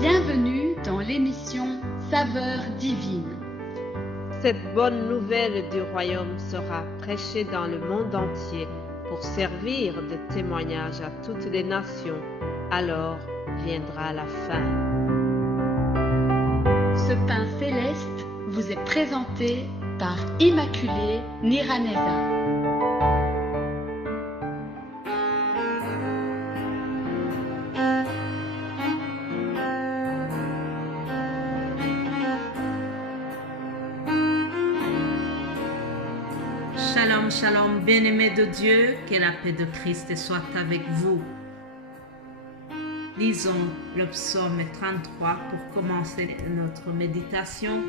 Bienvenue dans l'émission Saveurs divines. Cette bonne nouvelle du royaume sera prêchée dans le monde entier pour servir de témoignage à toutes les nations. Alors viendra la fin. Ce pain céleste vous est présenté par Immaculée Niraneza. Shalom, shalom, bien-aimés de Dieu, que la paix de Christ soit avec vous. Lisons le psaume 33 pour commencer notre méditation.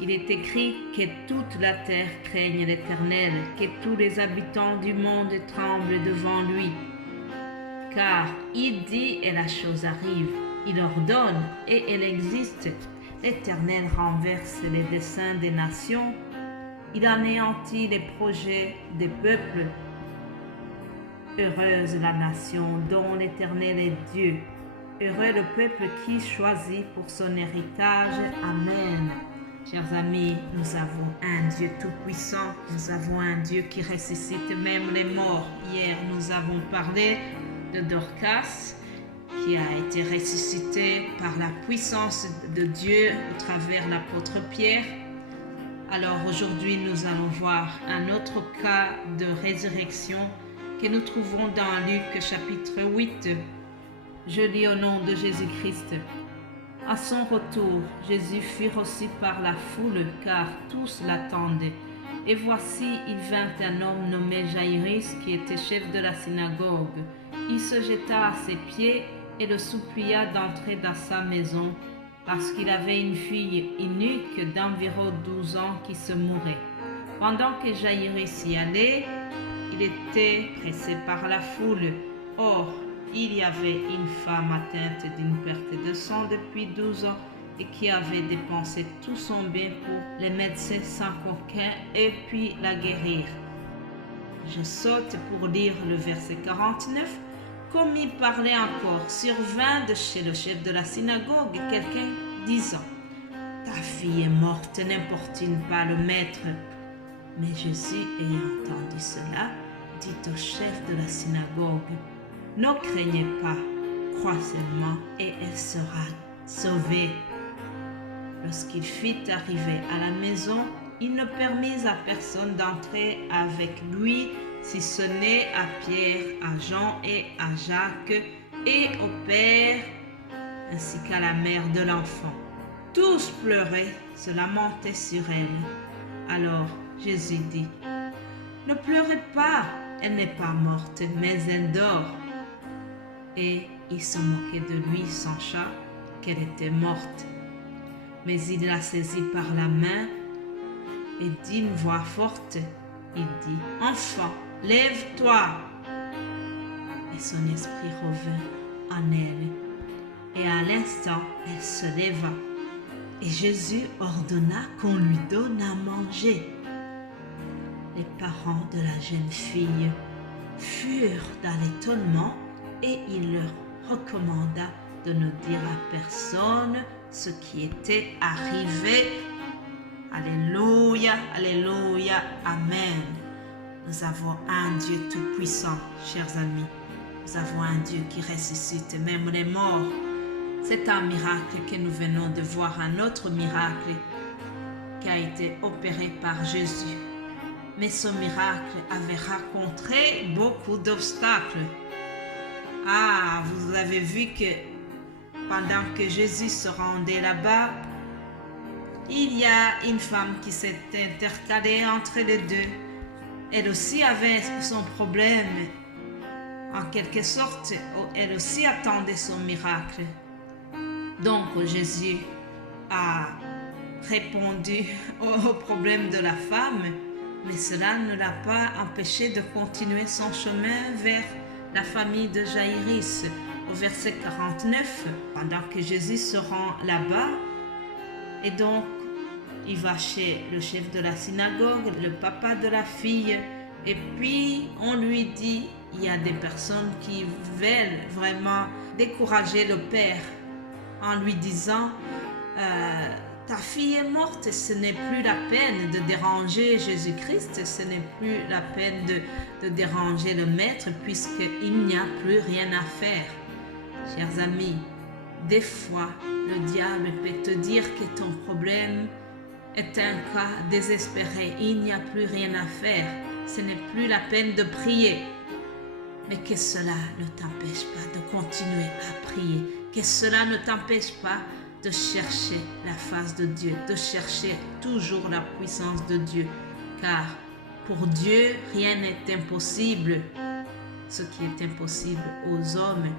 Il est écrit que toute la terre craigne l'Éternel, que tous les habitants du monde tremblent devant lui. Car il dit et la chose arrive, il ordonne et elle existe. L'Éternel renverse les desseins des nations. Il anéantit les projets des peuples. Heureuse la nation dont l'Éternel est Dieu. Heureux le peuple qui choisit pour son héritage. Amen. Chers amis, nous avons un Dieu tout-puissant. Nous avons un Dieu qui ressuscite même les morts. Hier, nous avons parlé de Dorcas, qui a été ressuscité par la puissance de Dieu au travers l'apôtre Pierre. Alors aujourd'hui, nous allons voir un autre cas de résurrection que nous trouvons dans Luc chapitre 8. Je lis au nom de Jésus-Christ. À son retour, Jésus fut reçu par la foule car tous l'attendaient. Et voici, il vint un homme nommé Jaïrus qui était chef de la synagogue. Il se jeta à ses pieds et le supplia d'entrer dans sa maison, parce qu'il avait une fille unique d'environ 12 ans qui se mourait. Pendant que Jaïrus y allait, il était pressé par la foule. Or, il y avait une femme atteinte d'une perte de sang depuis 12 ans et qui avait dépensé tout son bien pour les médecins sans qu'aucun ait pu la guérir. Je saute pour lire le verset 49. Comme il parlait encore, survint de chez le chef de la synagogue quelqu'un disant « Ta fille est morte, n'importune pas le maître. » Mais Jésus, ayant entendu cela, dit au chef de la synagogue « Ne craignez pas, crois seulement et elle sera sauvée. » Lorsqu'il fut arrivé à la maison, il ne permit à personne d'entrer avec lui, si ce n'est à Pierre, à Jean et à Jacques, et au père, ainsi qu'à la mère de l'enfant. Tous pleuraient, se lamentaient sur elle. Alors Jésus dit, « Ne pleurez pas, elle n'est pas morte, mais elle dort. » Et il se moquait de lui, sachant qu'elle était morte. Mais il la saisit par la main et d'une voix forte, il dit, « Enfant, lève-toi !» Et son esprit revint en elle. Et à l'instant, elle se leva. Et Jésus ordonna qu'on lui donne à manger. Les parents de la jeune fille furent dans l'étonnement et il leur recommanda de ne dire à personne ce qui était arrivé. Alléluia, alléluia, amen. Nous avons un Dieu tout-puissant, chers amis. Nous avons un Dieu qui ressuscite même les morts. C'est un miracle que nous venons de voir, un autre miracle qui a été opéré par Jésus. Mais ce miracle avait rencontré beaucoup d'obstacles. Ah, vous avez vu que pendant que Jésus se rendait là-bas, il y a une femme qui s'est intercalée entre les deux. Elle aussi avait son problème. En quelque sorte, elle aussi attendait son miracle. Donc Jésus a répondu au problème de la femme, mais cela ne l'a pas empêché de continuer son chemin vers la famille de Jaïrus. Au verset 49, pendant que Jésus se rend là-bas, et donc il va chez le chef de la synagogue, le papa de la fille, et puis on lui dit, il y a des personnes qui veulent vraiment décourager le père en lui disant ta fille est morte, ce n'est plus la peine de déranger Jésus-Christ, ce n'est plus la peine de déranger le Maître puisqu'il n'y a plus rien à faire. Chers amis, des fois, le diable peut te dire que ton problème est un cas désespéré, il n'y a plus rien à faire, ce n'est plus la peine de prier. Mais que cela ne t'empêche pas de continuer à prier, que cela ne t'empêche pas de chercher la face de Dieu, de chercher toujours la puissance de Dieu, car pour Dieu, rien n'est impossible. Ce qui est impossible aux hommes,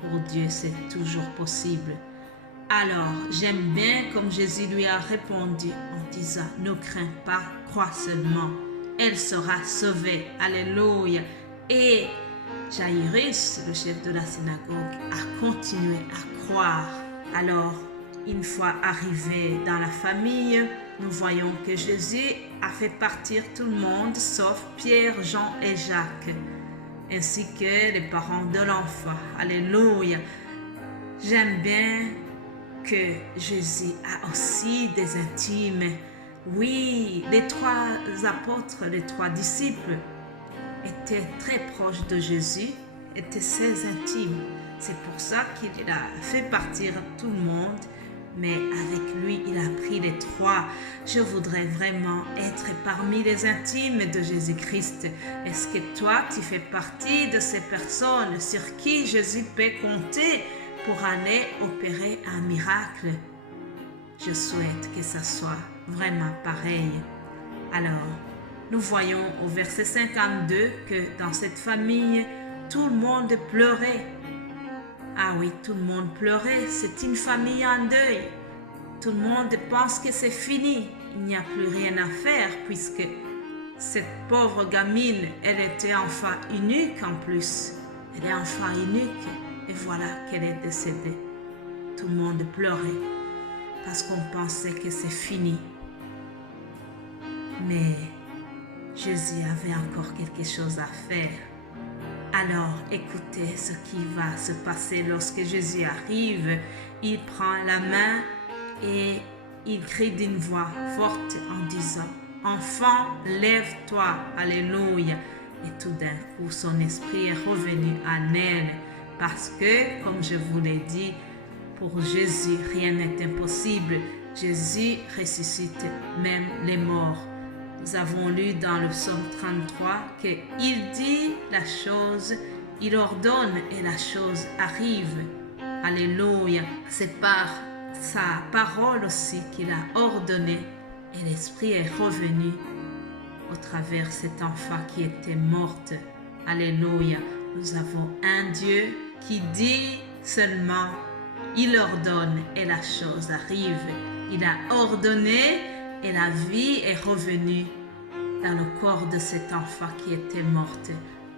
pour Dieu, c'est toujours possible. Alors, j'aime bien comme Jésus lui a répondu en disant, ne crains pas, crois seulement, elle sera sauvée. Alléluia. Et Jairus, le chef de la synagogue, a continué à croire. Alors, une fois arrivé dans la famille, nous voyons que Jésus a fait partir tout le monde sauf Pierre, Jean et Jacques, ainsi que les parents de l'enfant. Alléluia. J'aime bien que Jésus a aussi des intimes. Oui, les 3 apôtres, les 3 disciples étaient très proches de Jésus, étaient ses intimes. C'est pour ça qu'il a fait partir tout le monde, mais avec lui, il a pris les 3. Je voudrais vraiment être parmi les intimes de Jésus-Christ. Est-ce que toi, tu fais partie de ces personnes sur qui Jésus peut compter pour aller opérer un miracle? Je souhaite que ça soit vraiment pareil. Alors, nous voyons au verset 52 que dans cette famille, tout le monde pleurait. Ah oui, tout le monde pleurait. C'est une famille en deuil. Tout le monde pense que c'est fini. Il n'y a plus rien à faire puisque cette pauvre gamine, elle était enfant unique en plus. Elle est enfant unique et voilà qu'elle est décédée. Tout le monde pleurait parce qu'on pensait que c'est fini. Mais Jésus avait encore quelque chose à faire. Alors, écoutez ce qui va se passer lorsque Jésus arrive. Il prend la main et il crie d'une voix forte en disant, « Enfant, lève-toi, Alléluia !» Et tout d'un coup, son esprit est revenu à elle parce que, comme je vous l'ai dit, pour Jésus, rien n'est impossible. Jésus ressuscite même les morts. Nous avons lu dans le psaume 33 qu'il dit la chose, il ordonne et la chose arrive. Alléluia. C'est par sa parole aussi qu'il a ordonné et l'Esprit est revenu au travers de cet enfant qui était mort. Alléluia. Nous avons un Dieu qui dit seulement, il ordonne et la chose arrive. Il a ordonné et la vie est revenue dans le corps de cet enfant qui était mort.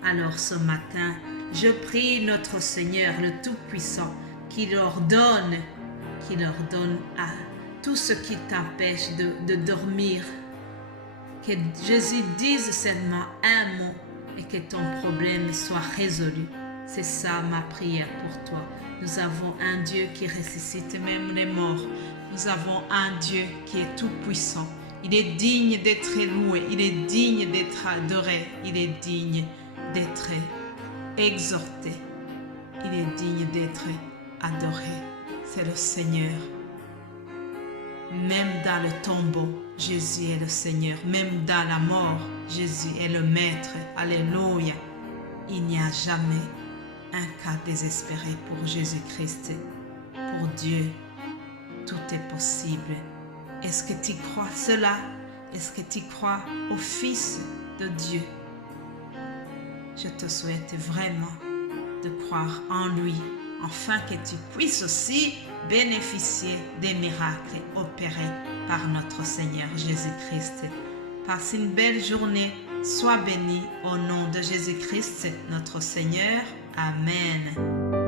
Alors ce matin, je prie notre Seigneur le Tout-Puissant qu'il ordonne à tout ce qui t'empêche de dormir, que Jésus dise seulement un mot et que ton problème soit résolu. C'est ça ma prière pour toi. Nous avons un Dieu qui ressuscite même les morts. Nous avons un Dieu qui est tout puissant. Il est digne d'être loué. Il est digne d'être adoré. Il est digne d'être exhorté. Il est digne d'être adoré. C'est le Seigneur. Même dans le tombeau, Jésus est le Seigneur. Même dans la mort, Jésus est le Maître. Alléluia. Il n'y a jamais un cas désespéré pour Jésus-Christ. Pour Dieu, tout est possible. Est-ce que tu crois cela? Est-ce que tu crois au Fils de Dieu? Je te souhaite vraiment de croire en lui, afin que tu puisses aussi bénéficier des miracles opérés par notre Seigneur Jésus-Christ. Passe une belle journée. Sois béni au nom de Jésus-Christ, notre Seigneur. Amen.